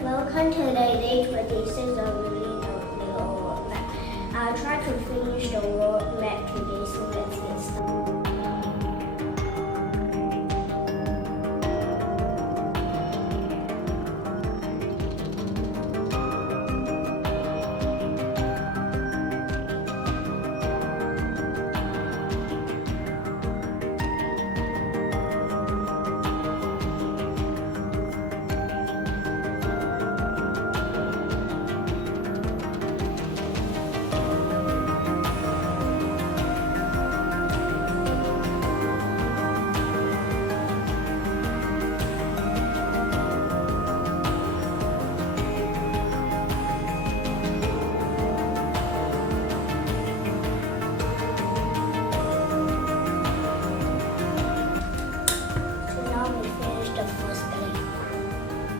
Welcome to the day 26 of the little world map. I'll try to finish the world map today, so let's get started.